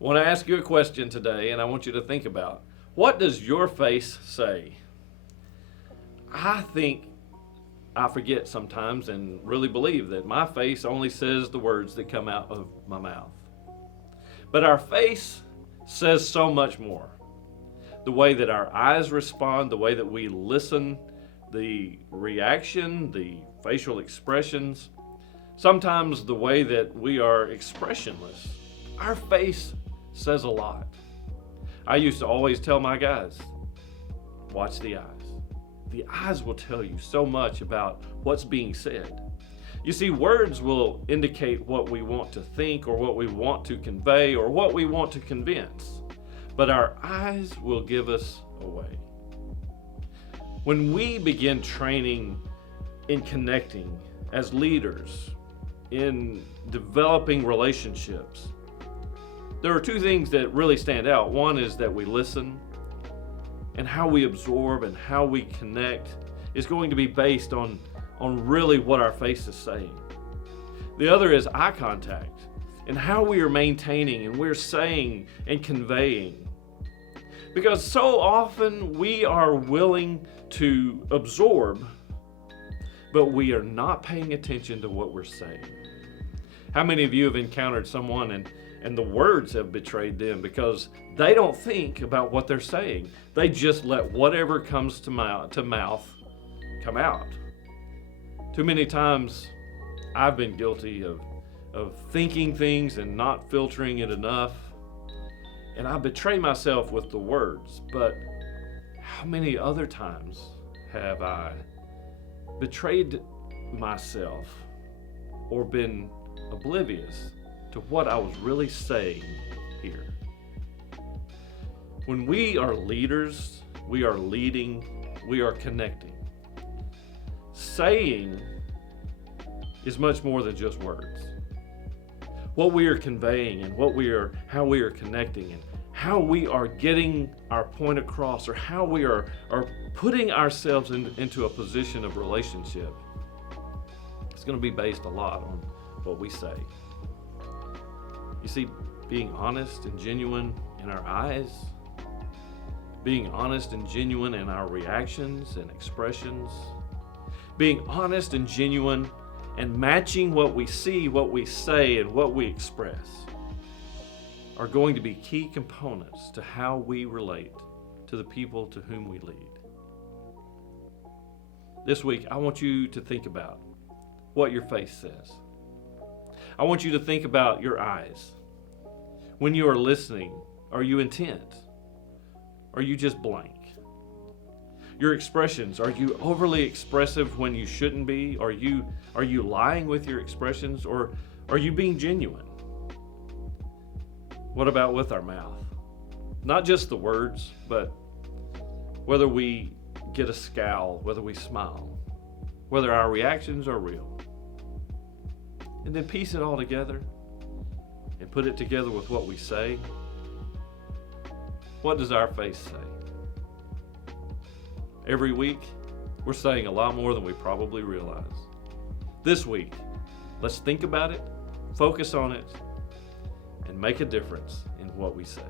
I want to ask you a question today, and I want you to think about, what does your face say? I think I forget sometimes and really believe that my face only says the words that come out of my mouth. But our face says so much more. The way that our eyes respond, the way that we listen, the reaction, the facial expressions, sometimes the way that we are expressionless. Our face says a lot. I used to always tell my guys, watch the eyes. The eyes will tell you so much about what's being said. You see, words will indicate what we want to think or what we want to convey or what we want to convince. But our eyes will give us away. When we begin training in connecting as leaders, in developing relationships, there are two things that really stand out. One is that we listen, and how we absorb and how we connect is going to be based on really what our face is saying. The other is eye contact and how we are maintaining and we're saying and conveying. Because so often we are willing to absorb, but we are not paying attention to what we're saying. How many of you have encountered someone and the words have betrayed them because they don't think about what they're saying? They just let whatever comes to mouth come out. Too many times I've been guilty of thinking things and not filtering it enough. And I betray myself with the words, but how many other times have I betrayed myself or been oblivious to what I was really saying here? When we are leaders, we are leading, we are connecting. Saying is much more than just words. What we are conveying and how we are connecting and how we are getting our point across, or how we are putting ourselves into a position of relationship, it's going to be based a lot on what we say. You see, being honest and genuine in our eyes, being honest and genuine in our reactions and expressions, being honest and genuine and matching what we see, what we say, and what we express are going to be key components to how we relate to the people to whom we lead. This week, I want you to think about what your face says. I want you to think about your eyes. When you are listening, are you intent? Are you just blank? Your expressions, are you overly expressive when you shouldn't be? Are you lying with your expressions, or are you being genuine? What about with our mouth? Not just the words, but whether we get a scowl, whether we smile, whether our reactions are real. And then piece it all together and put it together with what we say. What does our face say? Every week, we're saying a lot more than we probably realize. This week, let's think about it, focus on it, and make a difference in what we say.